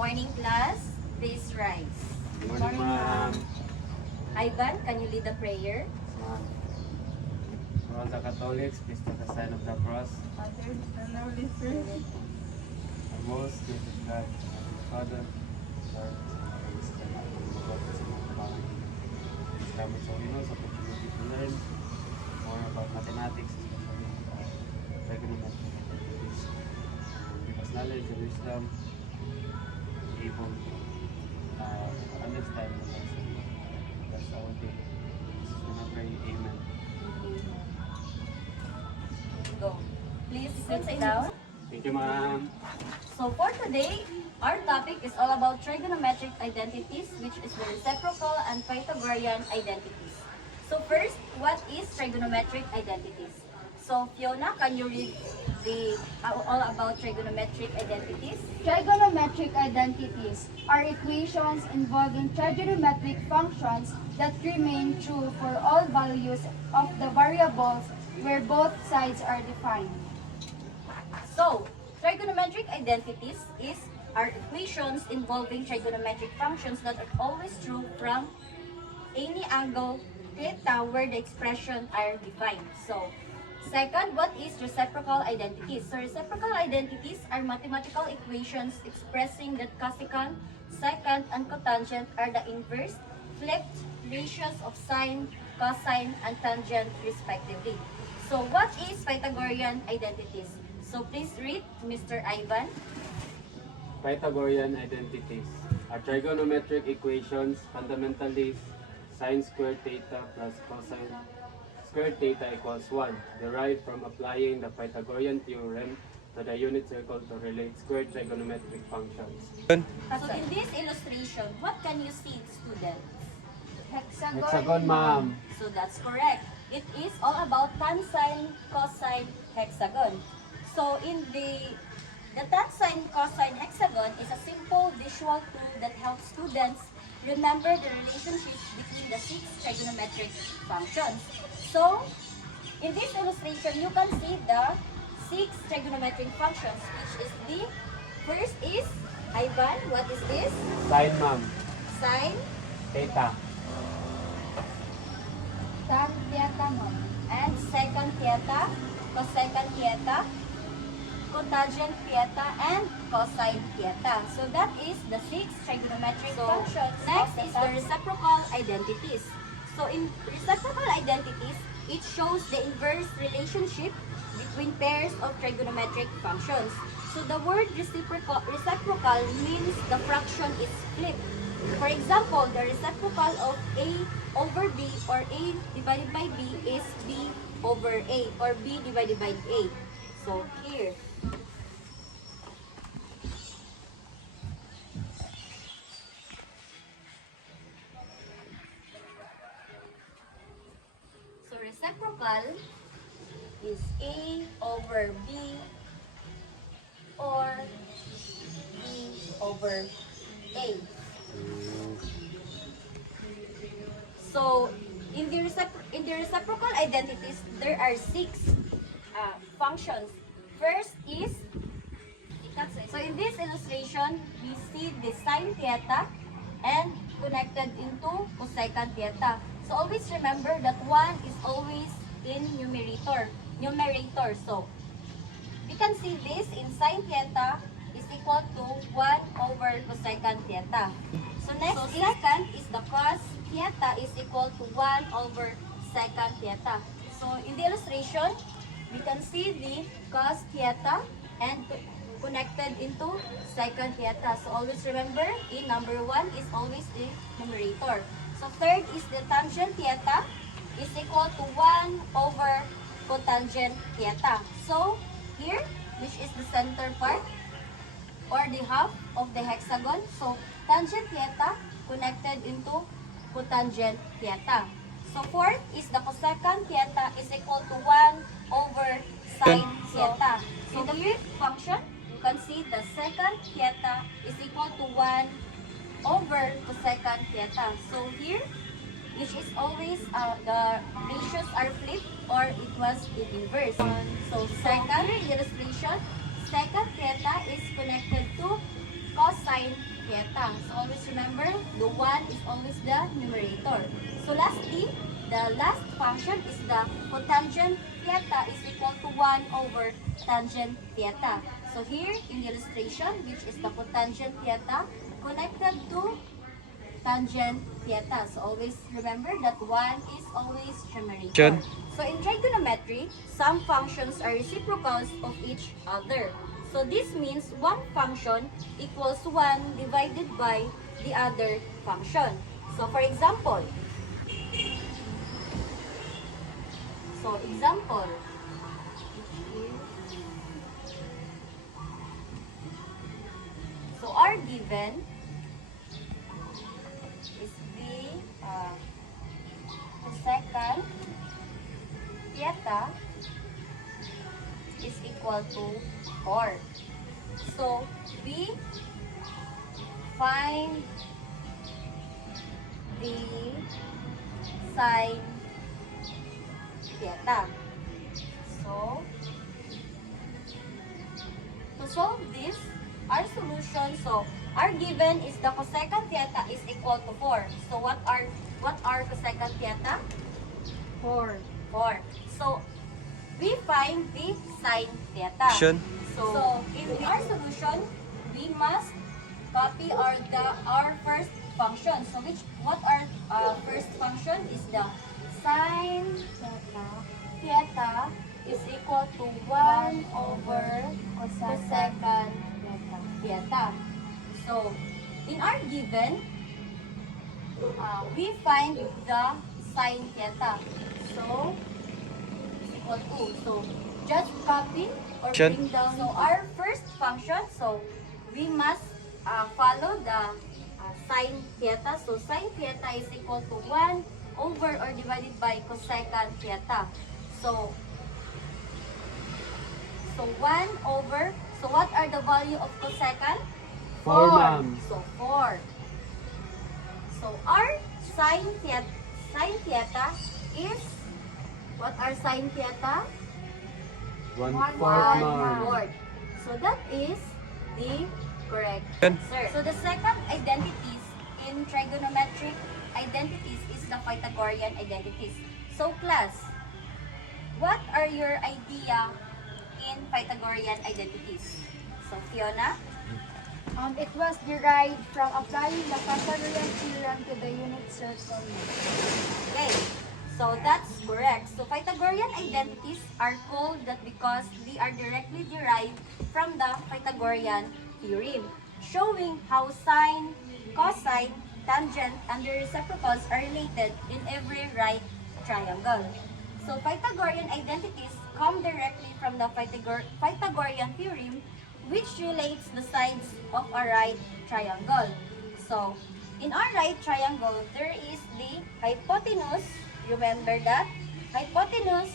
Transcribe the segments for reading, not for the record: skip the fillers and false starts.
morning, class. Please rise. Good morning, ma'am. Ivan, can you lead the prayer? Ma'am. For all the Catholics, please take the sign of the cross. Father, Son, Holy Spirit. Our most gracious God, our Father, Lord, salamat sa Panginoon sa opportunity to learn more about mathematics, especially trigonometry. Give us knowledge and wisdom, be able to understand the lesson. That's our day. This is when I pray, Amen. Go. Please sit down. Thank you, ma'am. So for today, our topic is all about trigonometric identities, which is the reciprocal and Pythagorean identities. So first, what is trigonometric identities? So Fiona, can you read all about trigonometric identities? Trigonometric identities are equations involving trigonometric functions that remain true for all values of the variables where both sides are defined. So, trigonometric identities are equations involving trigonometric functions that are always true from any angle theta where the expression are defined. So, second, what is reciprocal identities? So, reciprocal identities are mathematical equations expressing that cosecant, secant, and cotangent are the inverse, flipped ratios of sine, cosine, and tangent respectively. So, what is Pythagorean identities? So, please read, Mr. Ivan. Pythagorean identities are trigonometric equations, fundamentally sine squared theta plus cosine squared theta equals 1, derived from applying the Pythagorean theorem to the unit circle to relate squared trigonometric functions. So, in this illustration, what can you see, students? Hexagon, ma'am. So, that's correct. It is all about tan, sine, cosine, hexagon. So, in the tan, sine, cosine, hexagon is a simple visual tool that helps students remember the relationship between the 6 trigonometric functions. So, in this illustration, you can see the 6 trigonometric functions, which is the first is, Ivan, what is this? Sine, ma'am. Sine, Theta. Tan theta ma'am. and secant theta, cosecant theta, cotangent theta, and cosine theta. So that is the 6 trigonometric functions. Next is the reciprocal identities. So in reciprocal identities, it shows the inverse relationship between pairs of trigonometric functions. So the word reciprocal means the fraction is flipped. For example, the reciprocal of A over B or A divided by B is B over A or B divided by A. So here. So reciprocal is A over B or B over A. So in the reciprocal identities, there are 6 functions. First is, so in this illustration, we see the sine theta and connected into cosecant theta. So always remember that 1 is always in numerator. So we can see this in sine theta is equal to 1 over cosecant theta. So next secant is the cos theta is equal to 1 over secant theta. So in the illustration, we can see the cos theta and connected into secant theta. So always remember, in number 1 is always the numerator. So third is the tangent theta is equal to 1 over cotangent theta. So here, which is the center part or the half of the hexagon, so tangent theta connected into cotangent theta. So fourth is the cosecant theta is equal to 1 over sine theta. So the fifth function, you can see the secant theta is equal to 1 over cosecant theta. So here, which is always the ratios are flipped or it was in inverse. So second illustration, secant theta is connected to cosine theta. So always remember, the 1 is always the numerator. So lastly, the last function is the cotangent theta is equal to 1 over tangent theta. So here in the illustration, which is the cotangent theta connected to tangent theta. So always remember that 1 is always numerator. So in trigonometry, some functions are reciprocals of each other. So this means one function equals 1 divided by the other function. So for example, our given is the second theta is equal to 4. So we find the sine theta. So to solve this, our solution, so our given is the cosecant theta is equal to 4. So what are cosecant theta? 4. So we find the sine theta. So in our solution, we must copy our first function. So what our first function is the sine theta is equal to 1 over cosecant theta. So in our given, we find the sine theta. So equal to. So just copy or bring down. So our first function, so we must follow the sine theta. So sine theta is equal to 1 over or divided by cosecant theta. So 1 over, so what are the value of cosecant? 4, ma'am. So 4. So our sine theta is, what are sine theta? 1/4, ma'am. 1/4. So that is the correct answer. So the second identities in trigonometric identities is the Pythagorean identities. So class, what are your idea in Pythagorean identities? So Fiona? It was derived from applying the Pythagorean theorem to the unit circle. Okay, so that's correct. So Pythagorean identities are called that because they are directly derived from the Pythagorean theorem, showing how sine, cosine, tangent, and their reciprocals are related in every right triangle. So Pythagorean identities come directly from the Pythagorean theorem, which relates the sides of a right triangle. So, in our right triangle, there is the hypotenuse. Remember that? Hypotenuse.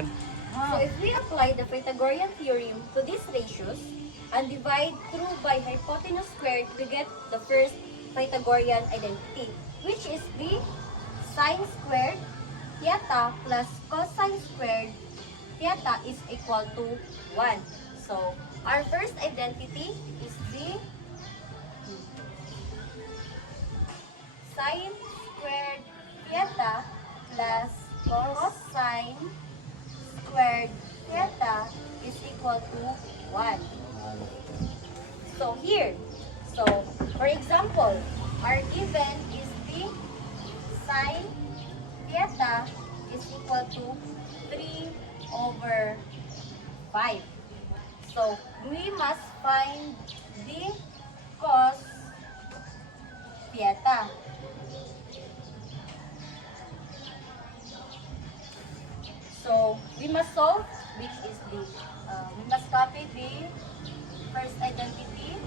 So, if we apply the Pythagorean theorem to these ratios and divide through by hypotenuse squared, we get the first Pythagorean identity, which is the sine squared theta plus cosine squared theta is equal to 1. So, our first identity is the sine squared theta plus cosine squared theta is equal to 1. So, here, so for example, our given is the sine theta is equal to 3 over 5. So, we must find the cos theta. So, we must solve, which is the, we must copy the first identity.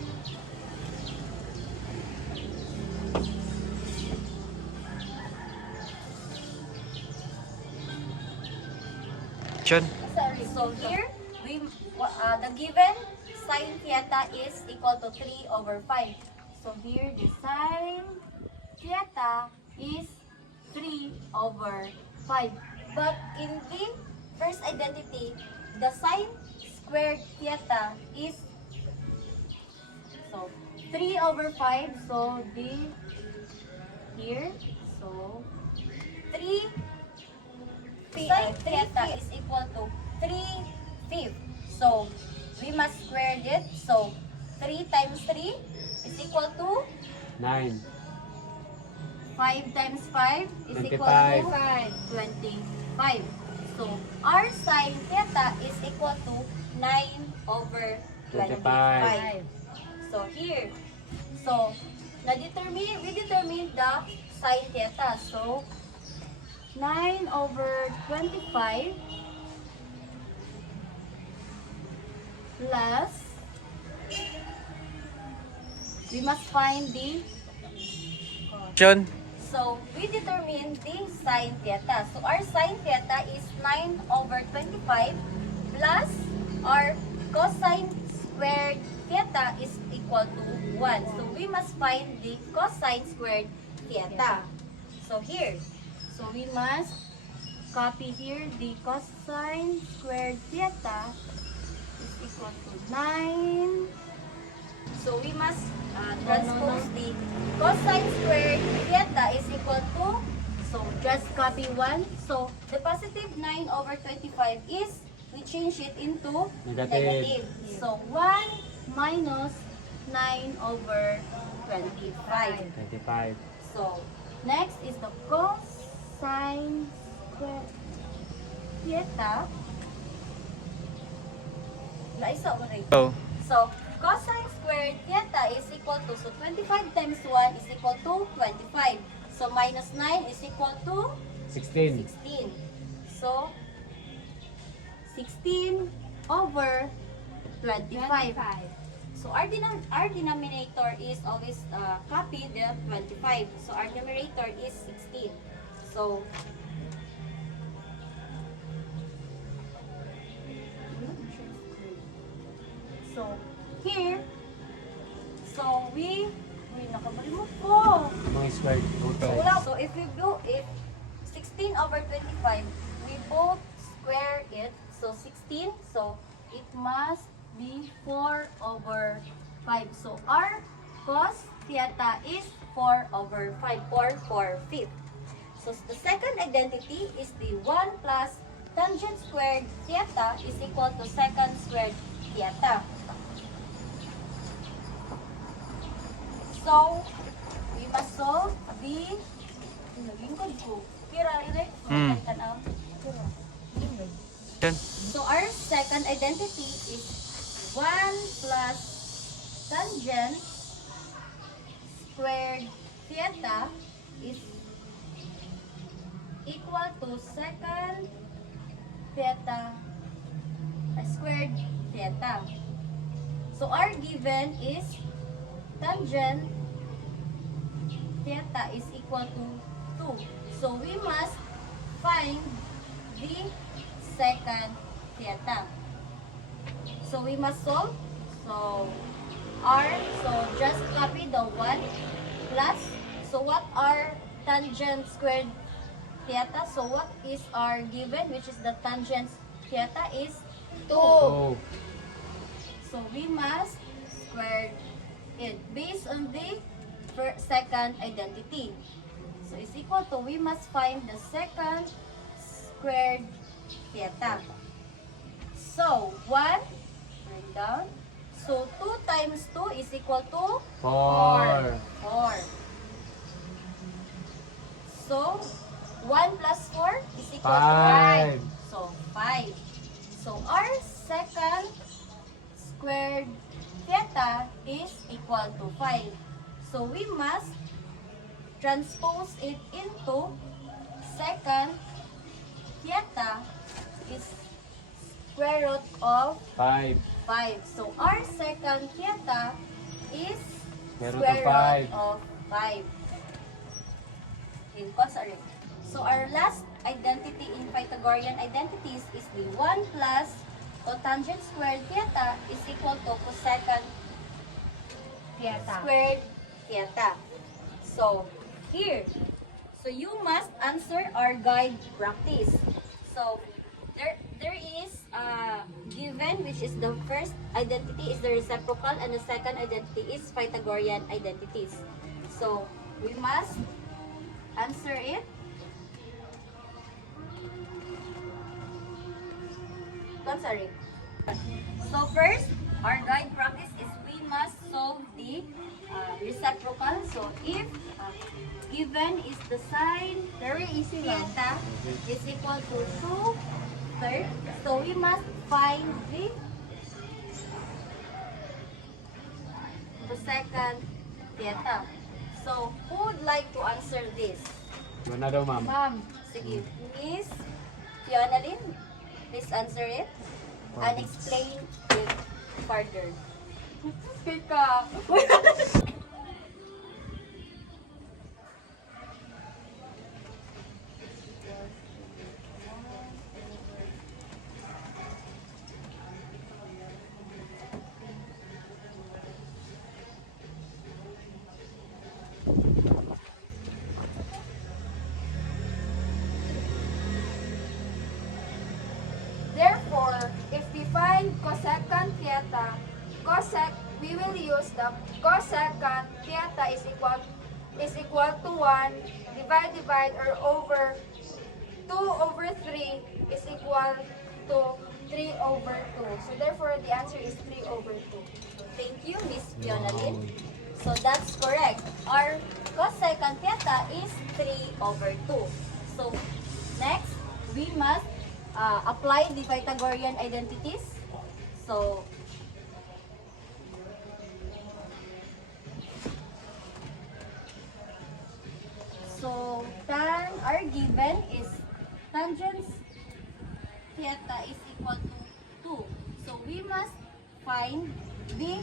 Sorry, so here, the given sine theta is equal to 3 over 5. So here, the sine theta is 3 over 5. But in the first identity, the sine squared theta is So 3 over 5. So the here. So 3 sine theta is equal to 3/5. So we must square it. So 3 times 3 is equal to 9. 5 times 5 is equal 25. to 25. So our sine theta is equal to 9 over 25. So here, so we determine the sine theta. So 9 over 25 plus, we must find the, so we determine the sine theta. So our sine theta is 9 over 25 plus our cosine squared theta is equal to 1. So we must find the cosine squared theta. So here, so we must copy here the cosine squared theta is equal to 9. So we must transpose the cosine squared theta is equal to, so just copy 1. So the positive 9 over 25 is, we change it into negative. So 1 minus 9 over 25. 25. So next is the cosine squared theta. Naisa mo rin. So cosine squared theta is equal to, so 25 times 1 is equal to 25. So minus 9 is equal to 16. 16. So 16 over 25. So our denominator is always copy the 25. So our numerator is 16. So here, so we nakabalimutan ko. Mga square root. So if 16 over 25, we both square it. So 16, so it must be 4 over 5. So our cos theta is 4 over 5 or 4/5. So the second identity is the 1 plus tangent squared theta is equal to secant squared theta. So we must solve the lingkod ko. Kira ire. So our second identity is 1 plus tangent squared theta is equal to secant theta squared theta. So our given is tangent theta is equal to 2. So we must find the secant theta. So we must solve. So just copy the 1 plus. So what are tangent squared theta? So what is our given, which is the tangent theta is 2. So we must square it based on the second identity. So it's equal to, we must find the secant squared theta. So 1, bring down. So 2 times 2 is equal to 4. 4. So 1 plus 4 is equal to 5. 5. So 5. So our secant squared theta is equal to 5. So we must transpose it into secant theta is square root of 5. 5. So our secant theta is Square root of square 5. root of 5. Sorry. So our last identity in Pythagorean identities is the 1 plus cotangent squared theta is equal to cosecant squared theta. So here, so you must answer our guide practice. So there is given, which is the first identity is the reciprocal and the second identity is Pythagorean identities. So we must answer it. Sorry. So first, our guide practice is we must solve the reciprocal. So if given is the sign Very easy lang. theta is equal to 2/3, so we must find the second theta. So who would like to answer this? Yun na daw, ma'am. Ma'am, Sige, Miss Fiona Lynn, please answer it and explain it further. speak up. Therefore, if we find cosecant theta, we will use the cosecant theta is equal to 1 divide or over 2/3 is equal to 3/2. So therefore, the answer is 3/2. Thank you, Miss Fiona Lynn. So that's correct. Our cosecant theta is 3/2. So next, we must apply the Pythagorean identities. So tan our given is tangent theta is equal to 2. So we must find the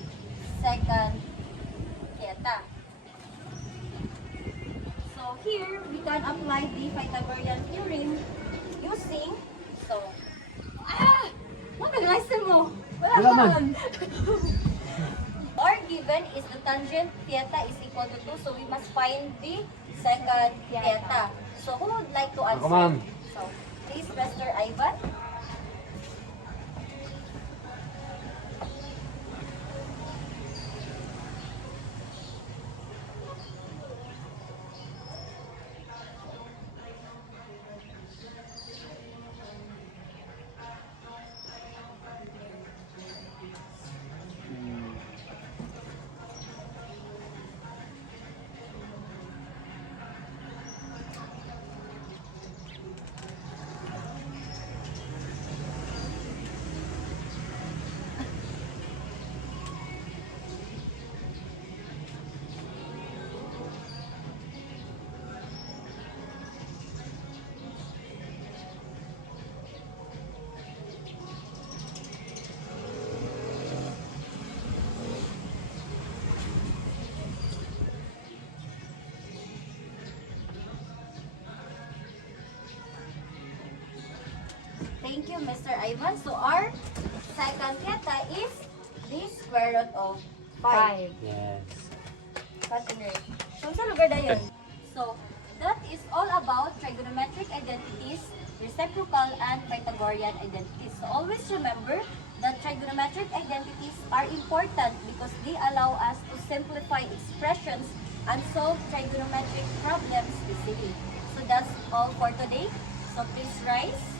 second theta. So here we can apply the Pythagorean theorem using Magagasin mo. Wala man. Our given is the tangent theta is equal to 2, so we must find the second theta. So who would like to answer? Ako, ma'am. So please, Mr. Ivan. Thank you, Mr. Ivan. So our second theta is the square root of 5. Yes. Continuing. So, sa lugar na yun. So, that is all about trigonometric identities, reciprocal, and Pythagorean identities. So, always remember that trigonometric identities are important because they allow us to simplify expressions and solve trigonometric problems easily. So, that's all for today. So, please rise.